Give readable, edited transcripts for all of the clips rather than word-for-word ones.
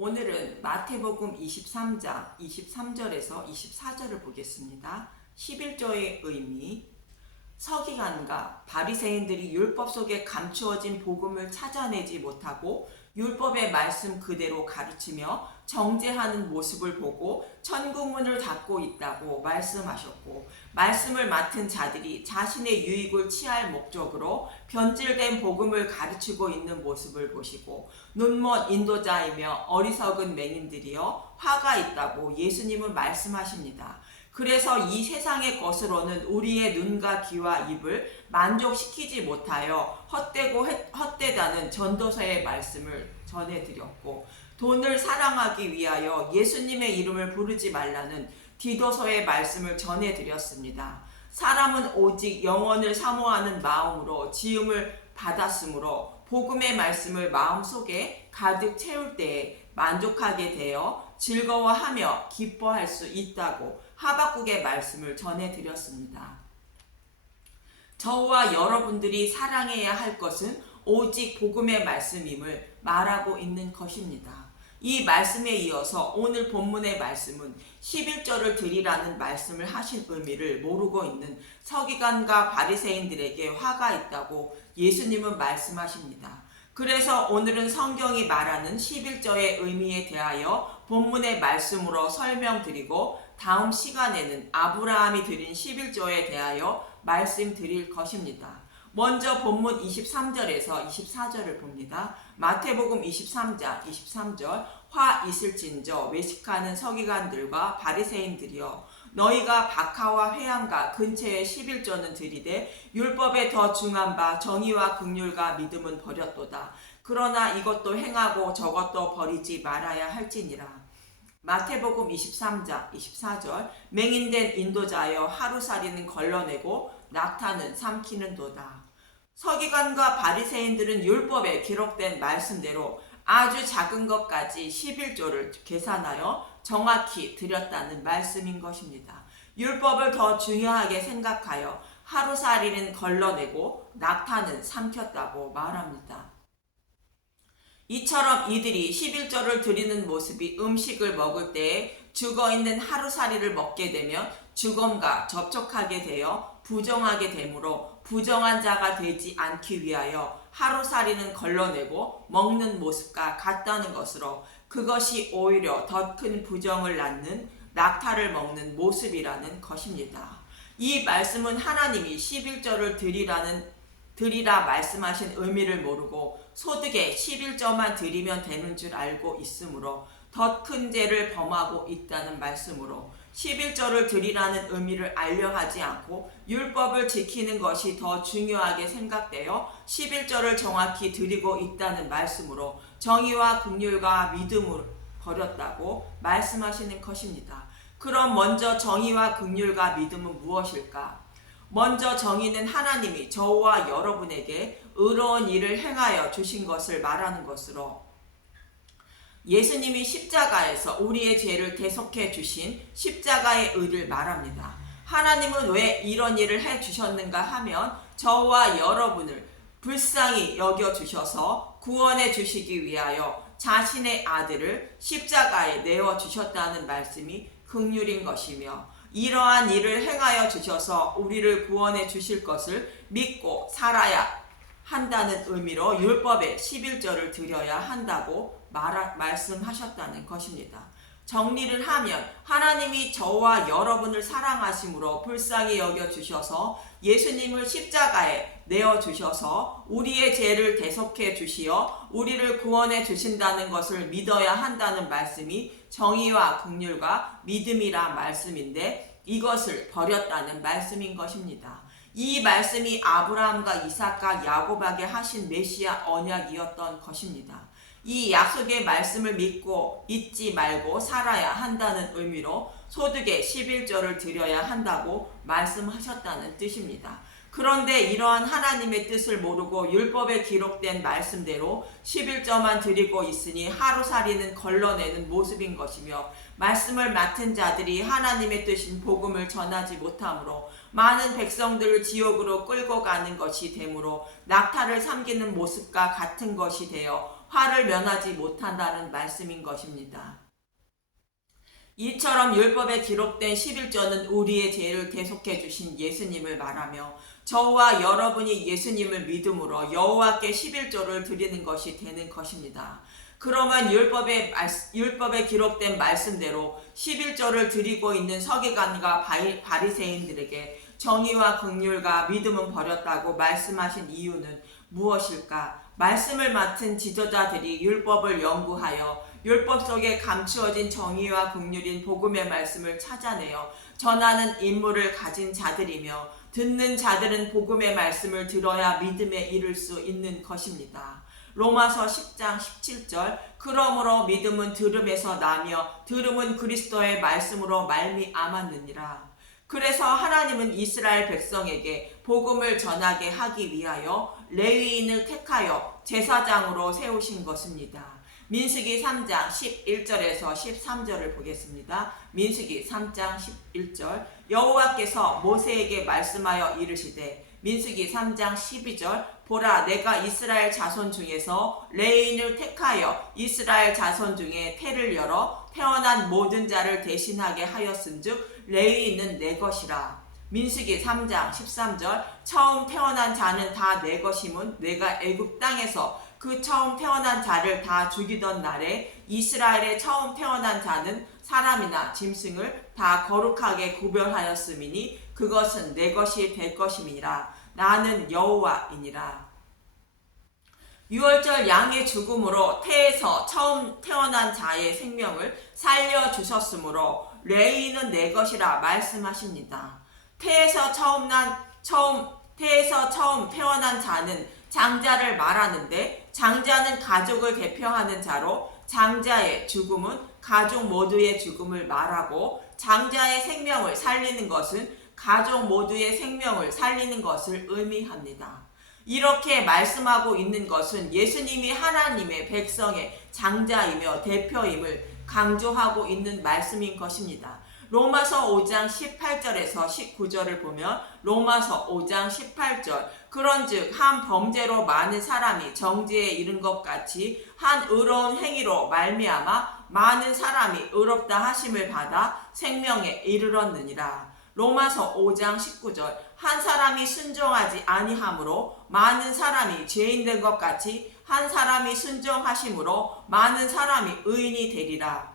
오늘은 마태복음 23장 23절에서 24절을 보겠습니다. 11조의 의미. 서기관과 바리새인들이 율법 속에 감추어진 복음을 찾아내지 못하고 율법의 말씀 그대로 가르치며 정죄하는 모습을 보고 천국문을 닫고 있다고 말씀하셨고, 말씀을 맡은 자들이 자신의 유익을 취할 목적으로 변질된 복음을 가르치고 있는 모습을 보시고, 눈먼 인도자이며 어리석은 맹인들이여 화가 있다고 예수님은 말씀하십니다. 그래서 이 세상의 것으로는 우리의 눈과 귀와 입을 만족시키지 못하여 헛되고 헛되다는 전도서의 말씀을 전해드렸고, 돈을 사랑하기 위하여 예수님의 이름을 부르지 말라는 디도서의 말씀을 전해드렸습니다. 사람은 오직 영원을 사모하는 마음으로 지음을 받았으므로 복음의 말씀을 마음속에 가득 채울 때에 만족하게 되어 즐거워하며 기뻐할 수 있다고 하박국의 말씀을 전해드렸습니다. 저와 여러분들이 사랑해야 할 것은 오직 복음의 말씀임을 말하고 있는 것입니다. 이 말씀에 이어서 오늘 본문의 말씀은 11절을 드리라는 말씀을 하신 의미를 모르고 있는 서기관과 바리새인들에게 화가 있다고 예수님은 말씀하십니다. 그래서 오늘은 성경이 말하는 11절의 의미에 대하여 본문의 말씀으로 설명드리고, 다음 시간에는 아브라함이 드린 11조에 대하여 말씀드릴 것입니다. 먼저 본문 23절에서 24절을 봅니다. 마태복음 23장 23절. 화 있을진저 외식하는 서기관들과 바리새인들이여, 너희가 박하와 회당과 근처에 11조는 드리되 율법에 더 중한 바 정의와 긍휼과 믿음은 버렸도다. 그러나 이것도 행하고 저것도 버리지 말아야 할지니라. 마태복음 23장 24절. 맹인된 인도자여 하루살이는 걸러내고 낙타는 삼키는도다. 서기관과 바리새인들은 율법에 기록된 말씀대로 아주 작은 것까지 11조를 계산하여 정확히 드렸다는 말씀인 것입니다. 율법을 더 중요하게 생각하여 하루살이는 걸러내고 낙타는 삼켰다고 말합니다. 이처럼 이들이 11조를 드리는 모습이 음식을 먹을 때에 죽어있는 하루살이를 먹게 되면 죽음과 접촉하게 되어 부정하게 되므로 부정한 자가 되지 않기 위하여 하루살이는 걸러내고 먹는 모습과 같다는 것으로, 그것이 오히려 더 큰 부정을 낳는 낙타를 먹는 모습이라는 것입니다. 이 말씀은 하나님이 11조를 드리라 말씀하신 의미를 모르고 소득의 11조만 드리면 되는 줄 알고 있으므로 더 큰 죄를 범하고 있다는 말씀으로, 11조를 드리라는 의미를 알려 하지 않고 율법을 지키는 것이 더 중요하게 생각되어 11조를 정확히 드리고 있다는 말씀으로 정의와 긍휼과 믿음을 버렸다고 말씀하시는 것입니다. 그럼 먼저 정의와 긍휼과 믿음은 무엇일까? 먼저 정의는 하나님이 저와 여러분에게 의로운 일을 행하여 주신 것을 말하는 것으로, 예수님이 십자가에서 우리의 죄를 대속해 주신 십자가의 의를 말합니다. 하나님은 왜 이런 일을 해 주셨는가 하면 저와 여러분을 불쌍히 여겨 주셔서 구원해 주시기 위하여 자신의 아들을 십자가에 내어 주셨다는 말씀이 긍휼인 것이며, 이러한 일을 행하여 주셔서 우리를 구원해 주실 것을 믿고 살아야 한다는 의미로 율법의 11조를 드려야 한다고 말씀하셨다는 것입니다. 정리를 하면 하나님이 저와 여러분을 사랑하심으로 불쌍히 여겨주셔서 예수님을 십자가에 내어주셔서 우리의 죄를 대속해 주시어 우리를 구원해 주신다는 것을 믿어야 한다는 말씀이 정의와 긍휼과 믿음이라 말씀인데, 이것을 버렸다는 말씀인 것입니다. 이 말씀이 아브라함과 이삭과 야곱에게 하신 메시아 언약이었던 것입니다. 이 약속의 말씀을 믿고 잊지 말고 살아야 한다는 의미로 소득의 11조를 드려야 한다고 말씀하셨다는 뜻입니다. 그런데 이러한 하나님의 뜻을 모르고 율법에 기록된 말씀대로 11조만 드리고 있으니 하루살이는 걸러내는 모습인 것이며, 말씀을 맡은 자들이 하나님의 뜻인 복음을 전하지 못하므로 많은 백성들을 지옥으로 끌고 가는 것이 되므로 낙타를 삼키는 모습과 같은 것이 되어 화를 면하지 못한다는 말씀인 것입니다. 이처럼 율법에 기록된 11조는 우리의 죄를 대속해 주신 예수님을 말하며 저와 여러분이 예수님을 믿음으로 여호와께 11조를 드리는 것이 되는 것입니다. 그러면 율법에 기록된 말씀대로 11조를 드리고 있는 서기관과 바리새인들에게 정의와 긍휼과 믿음은 버렸다고 말씀하신 이유는 무엇일까? 말씀을 맡은 지도자들이 율법을 연구하여 율법 속에 감추어진 정의와 긍휼인 복음의 말씀을 찾아내어 전하는 임무를 가진 자들이며 듣는 자들은 복음의 말씀을 들어야 믿음에 이를 수 있는 것입니다. 로마서 10장 17절 그러므로 믿음은 들음에서 나며 들음은 그리스도의 말씀으로 말미암았느니라. 그래서 하나님은 이스라엘 백성에게 복음을 전하게 하기 위하여 레위인을 택하여 제사장으로 세우신 것입니다. 민수기 3장 11절에서 13절을 보겠습니다. 민수기 3장 11절 여호와께서 모세에게 말씀하여 이르시되 민수기 3장 12절 보라 내가 이스라엘 자손 중에서 레위인을 택하여 이스라엘 자손 중에 태를 열어 태어난 모든 자를 대신하게 하였은즉 레위인은 내 것이라. 민수기 3장 13절 처음 태어난 자는 다 내 것임은 내가 애굽 땅에서 그 처음 태어난 자를 다 죽이던 날에 이스라엘의 처음 태어난 자는 사람이나 짐승을 다 거룩하게 구별하였음이니 그것은 내 것이 될 것임이니라. 나는 여호와이니라. 유월절 양의 죽음으로 태에서 처음 태어난 자의 생명을 살려주셨으므로 레위인은 내 것이라 말씀하십니다. 태에서 처음 태어난 자는 장자를 말하는데 장자는 가족을 대표하는 자로 장자의 죽음은 가족 모두의 죽음을 말하고 장자의 생명을 살리는 것은 가족 모두의 생명을 살리는 것을 의미합니다. 이렇게 말씀하고 있는 것은 예수님이 하나님의 백성의 장자이며 대표임을 강조하고 있는 말씀인 것입니다. 로마서 5장 18절에서 19절을 보면 로마서 5장 18절 그런즉 한 범죄로 많은 사람이 정죄에 이른 것 같이 한 의로운 행위로 말미암아 많은 사람이 의롭다 하심을 받아 생명에 이르렀느니라. 로마서 5장 19절 한 사람이 순종하지 아니함으로 많은 사람이 죄인 된 것 같이 한 사람이 순종하심으로 많은 사람이 의인이 되리라.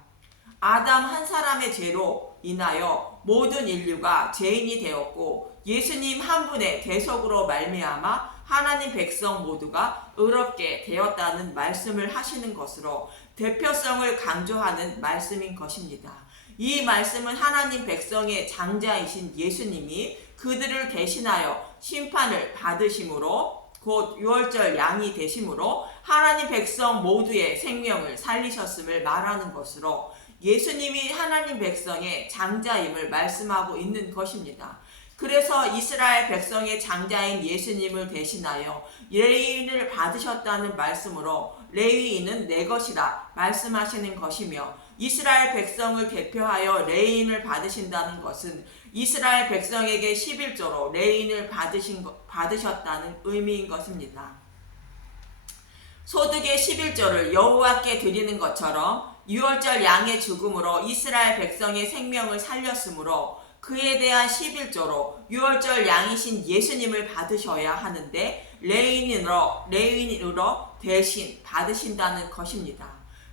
아담 한 사람의 죄로 인하여 모든 인류가 죄인이 되었고 예수님 한 분의 대속으로 말미암아 하나님 백성 모두가 의롭게 되었다는 말씀을 하시는 것으로 대표성을 강조하는 말씀인 것입니다. 이 말씀은 하나님 백성의 장자이신 예수님이 그들을 대신하여 심판을 받으심으로 곧 유월절 양이 되심으로 하나님 백성 모두의 생명을 살리셨음을 말하는 것으로 예수님이 하나님 백성의 장자임을 말씀하고 있는 것입니다. 그래서 이스라엘 백성의 장자인 예수님을 대신하여 레위인을 받으셨다는 말씀으로 레위인은 내 것이라 말씀하시는 것이며 이스라엘 백성을 대표하여 레위인을 받으신다는 것은 이스라엘 백성에게 11조로 레위인을 받으셨다는 의미인 것입니다. 소득의 11조를 여호와께 드리는 것처럼 유월절 양의 죽음으로 이스라엘 백성의 생명을 살렸으므로 그에 대한 11조로 유월절 양이신 예수님을 받으셔야 하는데 레위인으로 대신 받으신다는 것입니다.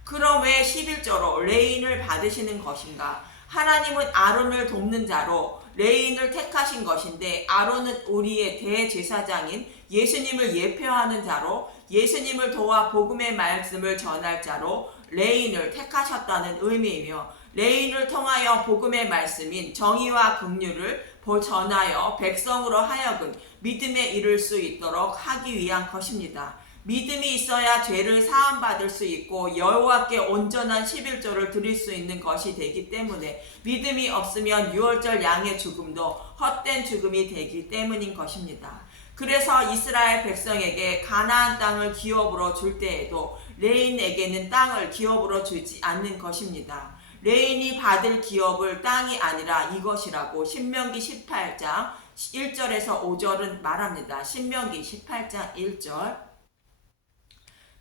그럼 왜 11조로 레위인을 받으시는 것인가? 하나님은 아론을 돕는 자로 레위인을 택하신 것인데 아론은 우리의 대제사장인 예수님을 예표하는 자로 예수님을 도와 복음의 말씀을 전할 자로 레위인을 택하셨다는 의미이며 레위인을 통하여 복음의 말씀인 정의와 긍휼을 전하여 백성으로 하여금 믿음에 이를 수 있도록 하기 위한 것입니다. 믿음이 있어야 죄를 사함받을 수 있고 여호와께 온전한 11조를 드릴 수 있는 것이 되기 때문에 믿음이 없으면 유월절 양의 죽음도 헛된 죽음이 되기 때문인 것입니다. 그래서 이스라엘 백성에게 가나안 땅을 기업으로 줄 때에도 레위인에게는 땅을 기업으로 주지 않는 것입니다. 레위인이 받을 기업을 땅이 아니라 이것이라고 신명기 18장 1절에서 5절은 말합니다. 신명기 18장 1절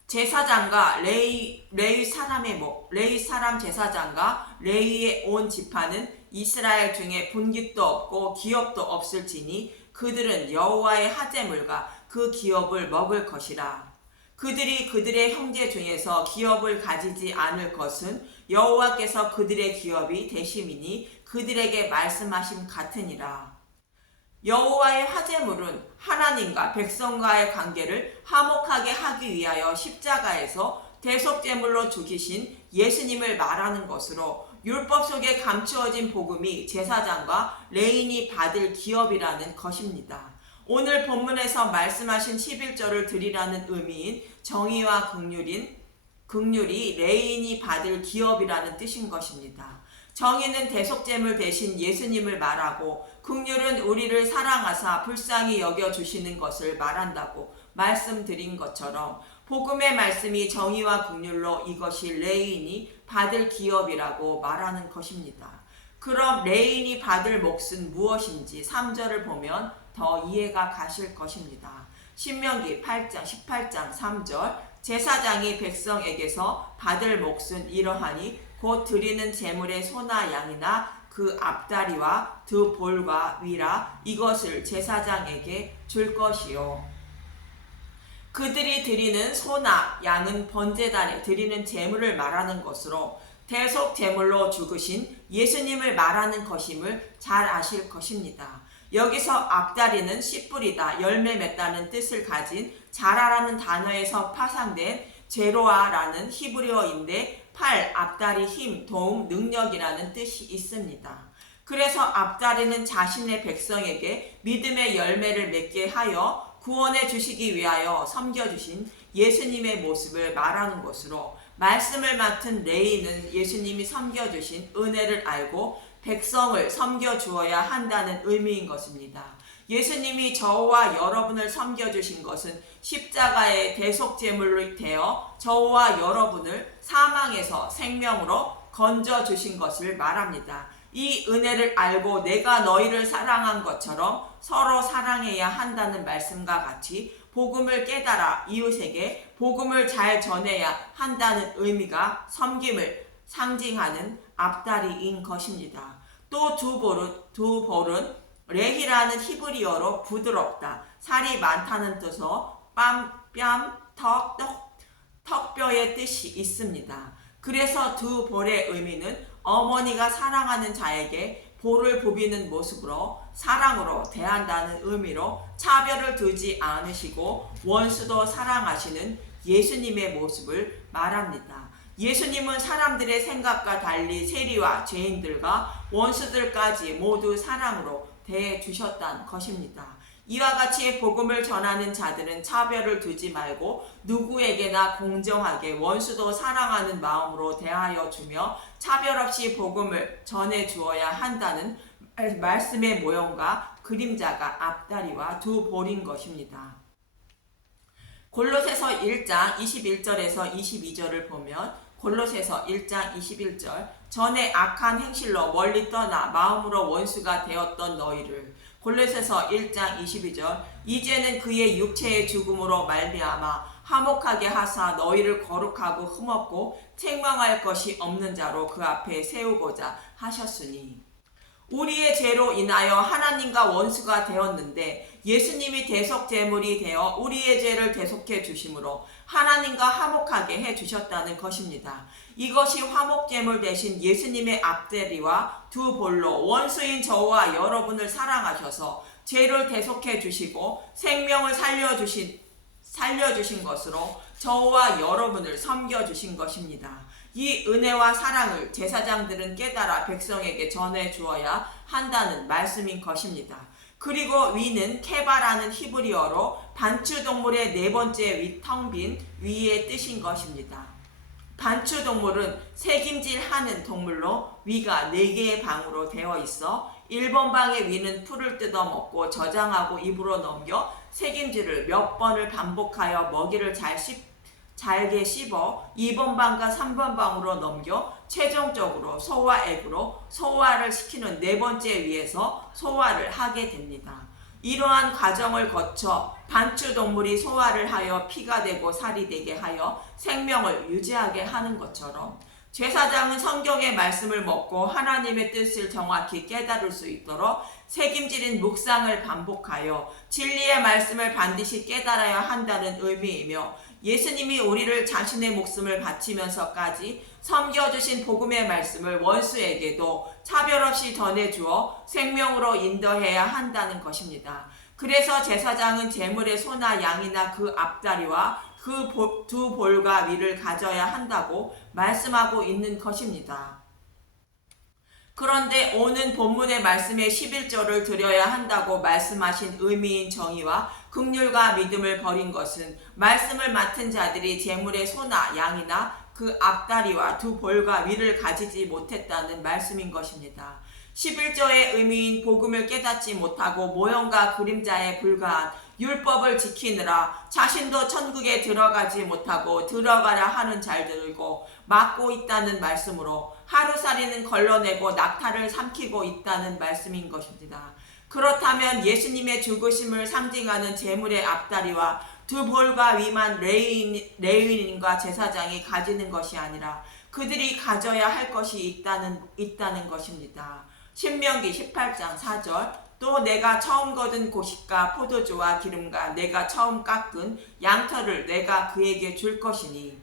제사장과 레위 사람 제사장과 레위의 온 지파는 이스라엘 중에 분깃도 없고 기업도 없을지니 그들은 여호와의 하제물과 그 기업을 먹을 것이라. 그들이 그들의 형제 중에서 기업을 가지지 않을 것은 여호와께서 그들의 기업이 되심이니 그들에게 말씀하심 같으니라. 여호와의 화제물은 하나님과 백성과의 관계를 화목하게 하기 위하여 십자가에서 대속제물로 죽이신 예수님을 말하는 것으로 율법 속에 감추어진 복음이 제사장과 레인이 받을 기업이라는 것입니다. 오늘 본문에서 말씀하신 11절을 드리라는 의미인 정의와 긍휼이 레인이 받을 기업이라는 뜻인 것입니다. 정의는 대속제물 대신 예수님을 말하고 긍휼은 우리를 사랑하사 불쌍히 여겨주시는 것을 말한다고 말씀드린 것처럼 복음의 말씀이 정의와 긍휼로 이것이 레인이 받을 기업이라고 말하는 것입니다. 그럼 레인이 받을 몫은 무엇인지 3절을 보면 더 이해가 가실 것입니다. 신명기 8장 18장 3절 제사장이 백성에게서 받을 몫은 이러하니 곧 드리는 제물의 소나 양이나 그 앞다리와 두 볼과 위라 이것을 제사장에게 줄 것이요. 그들이 드리는 소나 양은 번제단에 드리는 제물을 말하는 것으로 대속 제물로 죽으신 예수님을 말하는 것임을 잘 아실 것입니다. 여기서 앞다리는 씨 뿌리다, 열매 맺다는 뜻을 가진 자라라는 단어에서 파생된 제로아라는 히브리어인데 팔, 앞다리, 힘, 도움, 능력이라는 뜻이 있습니다. 그래서 앞다리는 자신의 백성에게 믿음의 열매를 맺게 하여 구원해 주시기 위하여 섬겨주신 예수님의 모습을 말하는 것으로 말씀을 맡은 레위는 예수님이 섬겨주신 은혜를 알고 백성을 섬겨주어야 한다는 의미인 것입니다. 예수님이 저와 여러분을 섬겨주신 것은 십자가의 대속제물로 되어 저와 여러분을 사망에서 생명으로 건져주신 것을 말합니다. 이 은혜를 알고 내가 너희를 사랑한 것처럼 서로 사랑해야 한다는 말씀과 같이 복음을 깨달아 이웃에게 복음을 잘 전해야 한다는 의미가 섬김을 상징하는 앞다리인 것입니다. 또 두 볼은 레히라는 히브리어로 부드럽다, 살이 많다는 뜻으로 뺨, 턱뼈의 뜻이 있습니다. 그래서 두 볼의 의미는 어머니가 사랑하는 자에게 볼을 부비는 모습으로 사랑으로 대한다는 의미로 차별을 두지 않으시고 원수도 사랑하시는 예수님의 모습을 말합니다. 예수님은 사람들의 생각과 달리 세리와 죄인들과 원수들까지 모두 사랑으로 대해 주셨다는 것입니다. 이와 같이 복음을 전하는 자들은 차별을 두지 말고 누구에게나 공정하게 원수도 사랑하는 마음으로 대하여 주며 차별 없이 복음을 전해 주어야 한다는 말씀의 모형과 그림자가 앞다리와 두 볼인 것입니다. 골로새서 1장 21절에서 22절을 보면 골로새서 1장 21절 전에 악한 행실로 멀리 떠나 마음으로 원수가 되었던 너희를 골로새서 1장 22절 이제는 그의 육체의 죽음으로 말미암아 화목하게 하사 너희를 거룩하고 흠없고 책망할 것이 없는 자로 그 앞에 세우고자 하셨으니 우리의 죄로 인하여 하나님과 원수가 되었는데 예수님이 대속제물이 되어 우리의 죄를 대속해 주심으로 하나님과 화목하게 해 주셨다는 것입니다. 이것이 화목제물 대신 예수님의 앞다리와 두 볼로 원수인 저와 여러분을 사랑하셔서 죄를 대속해 주시고 생명을 살려주신 것으로 저와 여러분을 섬겨주신 것입니다. 이 은혜와 사랑을 제사장들은 깨달아 백성에게 전해 주어야 한다는 말씀인 것입니다. 그리고 위는 케바라는 히브리어로 반추동물의 네 번째 텅 빈 위의 뜻인 것입니다. 반추동물은 새김질하는 동물로 위가 4개의 방으로 되어 있어 1번 방의 위는 풀을 뜯어먹고 저장하고 입으로 넘겨 새김질을 몇 번을 반복하여 먹이를 잘게 씹어 2번 방과 3번 방으로 넘겨 최종적으로 소화 액으로 소화를 시키는 4번째 위에서 소화를 하게 됩니다. 이러한 과정을 거쳐 반추동물이 소화를 하여 피가 되고 살이 되게 하여 생명을 유지하게 하는 것처럼 제사장은 성경의 말씀을 먹고 하나님의 뜻을 정확히 깨달을 수 있도록 책임지는 묵상을 반복하여 진리의 말씀을 반드시 깨달아야 한다는 의미이며, 예수님이 우리를 자신의 목숨을 바치면서까지 섬겨주신 복음의 말씀을 원수에게도 차별 없이 전해주어 생명으로 인도해야 한다는 것입니다. 그래서 제사장은 제물의 소나 양이나 그 앞다리와 그 두 볼과 위를 가져야 한다고 말씀하고 있는 것입니다. 그런데 오는 본문의 말씀에 11조를 드려야 한다고 말씀하신 의미인 정의와 긍휼과 믿음을 버린 것은 말씀을 맡은 자들이 제물의 소나 양이나 그 앞다리와 두 볼과 위를 가지지 못했다는 말씀인 것입니다. 11조의 의미인 복음을 깨닫지 못하고 모형과 그림자에 불과한 율법을 지키느라 자신도 천국에 들어가지 못하고 들어가려 하는 자들고 막고 있다는 말씀으로 하루살이는 걸러내고 낙타를 삼키고 있다는 말씀인 것입니다. 그렇다면 예수님의 죽으심을 상징하는 제물의 앞다리와 두 볼과 위만 레위인과 제사장이 가지는 것이 아니라 그들이 가져야 할 것이 있다는 것입니다. 신명기 18장 4절, 또 내가 처음 거둔 고식과 포도주와 기름과 내가 처음 깎은 양털을 내가 그에게 줄 것이니,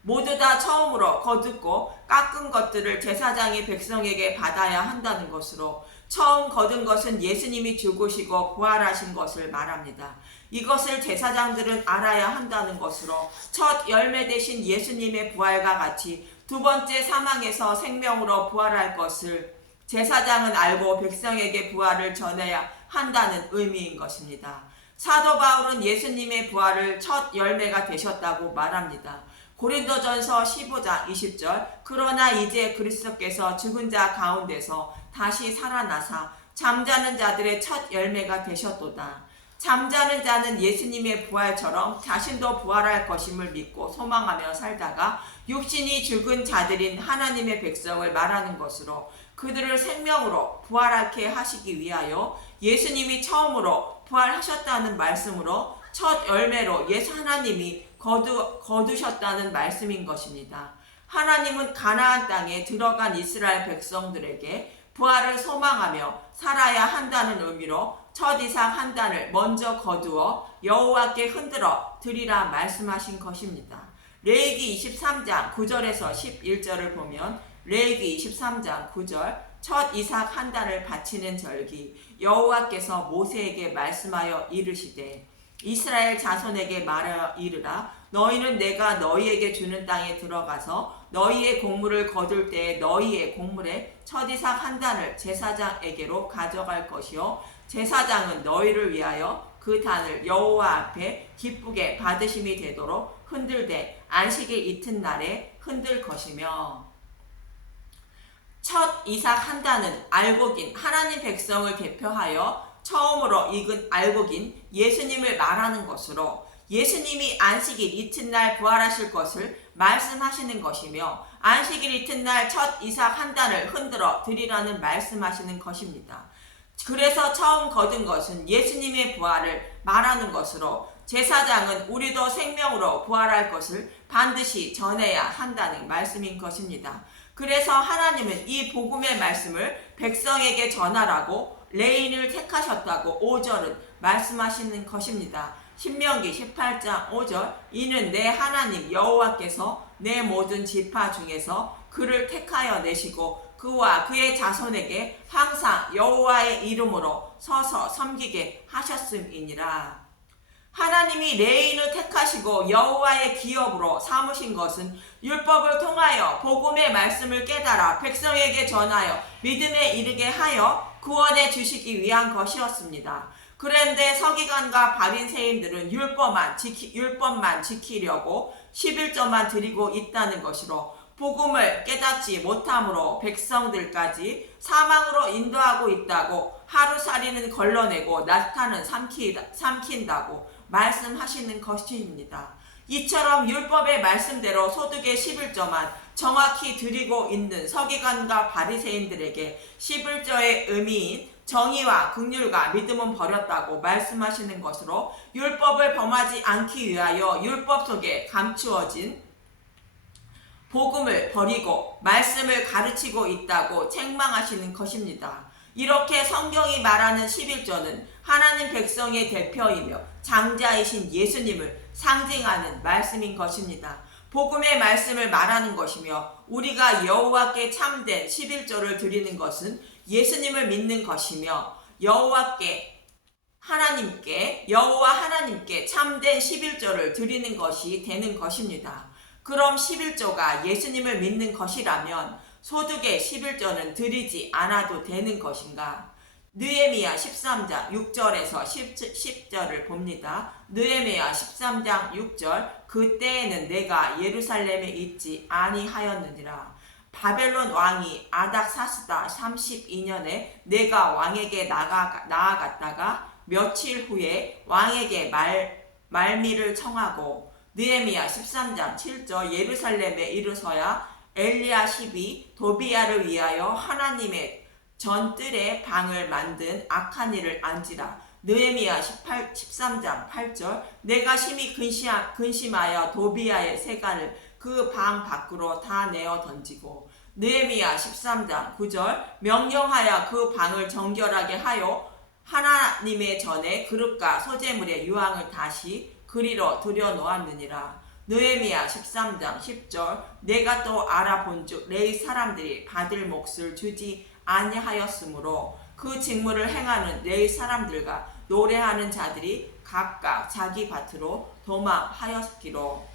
모두 다 처음으로 거두고 깎은 것들을 제사장이 백성에게 받아야 한다는 것으로 처음 거둔 것은 예수님이 죽으시고 부활하신 것을 말합니다. 이것을 제사장들은 알아야 한다는 것으로 첫 열매 되신 예수님의 부활과 같이 두 번째 사망에서 생명으로 부활할 것을 제사장은 알고 백성에게 부활을 전해야 한다는 의미인 것입니다. 사도 바울은 예수님의 부활을 첫 열매가 되셨다고 말합니다. 고린도전서 15장 20절, 그러나 이제 그리스도께서 죽은 자 가운데서 다시 살아나사 잠자는 자들의 첫 열매가 되셨도다. 잠자는 자는 예수님의 부활처럼 자신도 부활할 것임을 믿고 소망하며 살다가 육신이 죽은 자들인 하나님의 백성을 말하는 것으로 그들을 생명으로 부활하게 하시기 위하여 예수님이 처음으로 부활하셨다는 말씀으로 첫 열매로 하나님이 거두셨다는 말씀인 것입니다. 하나님은 가나안 땅에 들어간 이스라엘 백성들에게 부활을 소망하며 살아야 한다는 의미로 첫 이삭 한 단을 먼저 거두어 여호와께 흔들어 드리라 말씀하신 것입니다. 레위기 23장 9절에서 11절을 보면 레위기 23장 9절, 첫 이삭 한 단을 바치는 절기, 여호와께서 모세에게 말씀하여 이르시되 이스라엘 자손에게 말하여 이르라. 너희는 내가 너희에게 주는 땅에 들어가서 너희의 곡물을 거둘 때에 너희의 곡물의 첫 이삭 한 단을 제사장에게로 가져갈 것이요, 제사장은 너희를 위하여 그 단을 여호와 앞에 기쁘게 받으심이 되도록 흔들되 안식일 이튿날에 흔들 것이며, 첫 이삭 한 단은 알곡인 하나님 백성을 대표하여 처음으로 익은 알곡인 예수님을 말하는 것으로 예수님이 안식일 이튿날 부활하실 것을 말씀하시는 것이며, 안식일 이튿날 첫 이삭 한 단을 흔들어 드리라는 말씀하시는 것입니다. 그래서 처음 거둔 것은 예수님의 부활을 말하는 것으로 제사장은 우리도 생명으로 부활할 것을 반드시 전해야 한다는 말씀인 것입니다. 그래서 하나님은 이 복음의 말씀을 백성에게 전하라고 레위인을 택하셨다고 5절은 말씀하시는 것입니다. 신명기 18장 5절, 이는 내 하나님 여호와께서 내 모든 지파 중에서 그를 택하여 내시고 그와 그의 자손에게 항상 여호와의 이름으로 서서 섬기게 하셨음이니라. 하나님이 레위인을 택하시고 여호와의 기업으로 삼으신 것은 율법을 통하여 복음의 말씀을 깨달아 백성에게 전하여 믿음에 이르게 하여 구원해 주시기 위한 것이었습니다. 그런데 서기관과 바리새인들은 율법만 지키려고 11조만 드리고 있다는 것으로 복음을 깨닫지 못함으로 백성들까지 사망으로 인도하고 있다고, 하루살이는 걸러내고 낙타는 삼킨다고 말씀하시는 것입니다. 이처럼 율법의 말씀대로 소득의 11조만 정확히 드리고 있는 서기관과 바리새인들에게 11조의 의미인 정의와 긍휼과 믿음은 버렸다고 말씀하시는 것으로 율법을 범하지 않기 위하여 율법 속에 감추어진 복음을 버리고 말씀을 가르치고 있다고 책망하시는 것입니다. 이렇게 성경이 말하는 11조는 하나님 백성의 대표이며 장자이신 예수님을 상징하는 말씀인 것입니다. 복음의 말씀을 말하는 것이며 우리가 여호와께 참된 11조를 드리는 것은 예수님을 믿는 것이며 여호와 하나님께 참된 11조를 드리는 것이 되는 것입니다. 그럼 11조가 예수님을 믿는 것이라면 소득의 11조는 드리지 않아도 되는 것인가? 느헤미야 13장 6절에서 10절을 봅니다. 느헤미야 13장 6절 그때에는 내가 예루살렘에 있지 아니하였느니라. 바벨론 왕이 아닥사스다 32년에 내가 왕에게 나아갔다가 며칠 후에 왕에게 말미를 청하고 느헤미야 13장 7절 예루살렘에 이르서야 엘리야십이 도비야를 위하여 하나님의 전뜰에 방을 만든 악한 일을 안지라. 느헤미야 13장 8절 내가 심히 근심하여 도비야의 세간을 그 방 밖으로 다 내어 던지고 느헤미야 13장 9절 명령하여 그 방을 정결하게 하여 하나님의 전에 그릇과 소재물의 유황을 다시 그리로 들여놓았느니라. 느헤미야 13장 10절 내가 또 알아본즉 레위 사람들이 받을 몫을 주지 아니하였으므로 그 직무를 행하는 레위 사람들과 노래하는 자들이 각각 자기 밭으로 도망하였기로.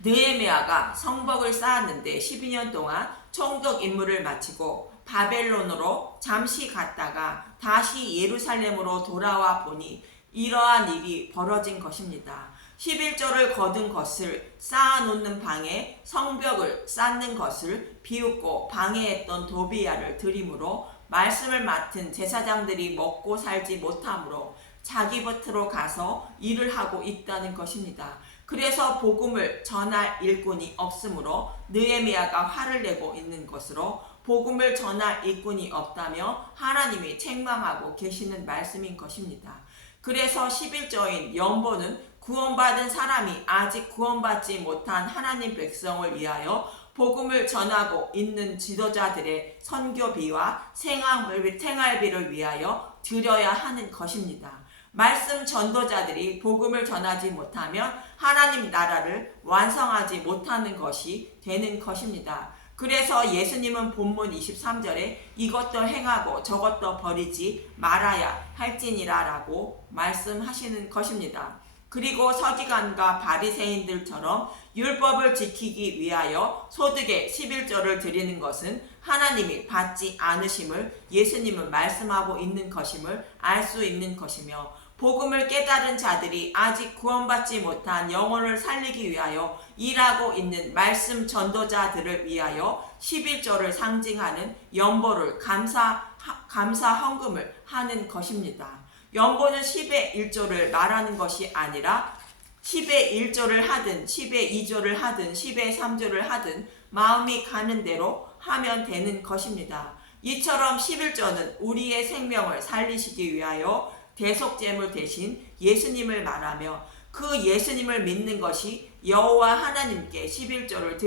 느헤미야가 성벽을 쌓았는데 12년 동안 총독 임무를 마치고 바벨론으로 잠시 갔다가 다시 예루살렘으로 돌아와 보니 이러한 일이 벌어진 것입니다. 11조를 거둔 것을 쌓아놓는 방에 성벽을 쌓는 것을 비웃고 방해했던 도비야를 들이므로 말씀을 맡은 제사장들이 먹고 살지 못하므로 자기 밭으로 가서 일을 하고 있다는 것입니다. 그래서 복음을 전할 일꾼이 없으므로 느헤미야가 화를 내고 있는 것으로 복음을 전할 일꾼이 없다며 하나님이 책망하고 계시는 말씀인 것입니다. 그래서 11조인 연보는 구원받은 사람이 아직 구원받지 못한 하나님 백성을 위하여 복음을 전하고 있는 지도자들의 선교비와 생활비를 위하여 드려야 하는 것입니다. 말씀 전도자들이 복음을 전하지 못하면 하나님 나라를 완성하지 못하는 것이 되는 것입니다. 그래서 예수님은 본문 23절에 이것도 행하고 저것도 버리지 말아야 할지니라 라고 말씀하시는 것입니다. 그리고 서기관과 바리새인들처럼 율법을 지키기 위하여 소득의 11조를 드리는 것은 하나님이 받지 않으심을 예수님은 말씀하고 있는 것임을 알 수 있는 것이며 복음을 깨달은 자들이 아직 구원받지 못한 영혼을 살리기 위하여 일하고 있는 말씀 전도자들을 위하여 11조를 상징하는 연보를 감사 헌금을 하는 것입니다. 연보는 10의 1조를 말하는 것이 아니라 10의 1조를 하든 10의 2조를 하든 10의 3조를 하든 마음이 가는 대로 하면 되는 것입니다. 이처럼 11조는 우리의 생명을 살리시기 위하여 대속제물 대신 예수님을 말하며 그 예수님을 믿는 것이 여호와 하나님께 11조를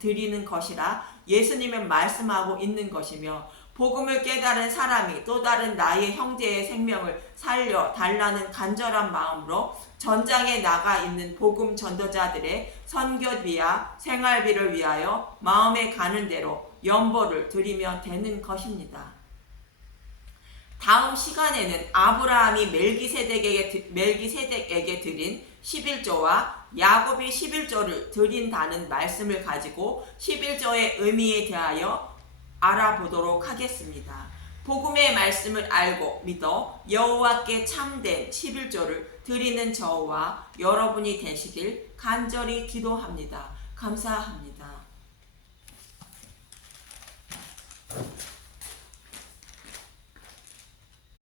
드리는 것이라 예수님은 말씀하고 있는 것이며 복음을 깨달은 사람이 또 다른 나의 형제의 생명을 살려 달라는 간절한 마음으로 전장에 나가 있는 복음 전도자들의 선교비와 생활비를 위하여 마음에 가는 대로 연보를 드리면 되는 것입니다. 다음 시간에는 아브라함이 멜기세덱에게 드린 11조와 야곱이 11조를 드린다는 말씀을 가지고 11조의 의미에 대하여 알아보도록 하겠습니다. 복음의 말씀을 알고 믿어 여호와께 참된 11조를 드리는 저와 여러분이 되시길 간절히 기도합니다. 감사합니다.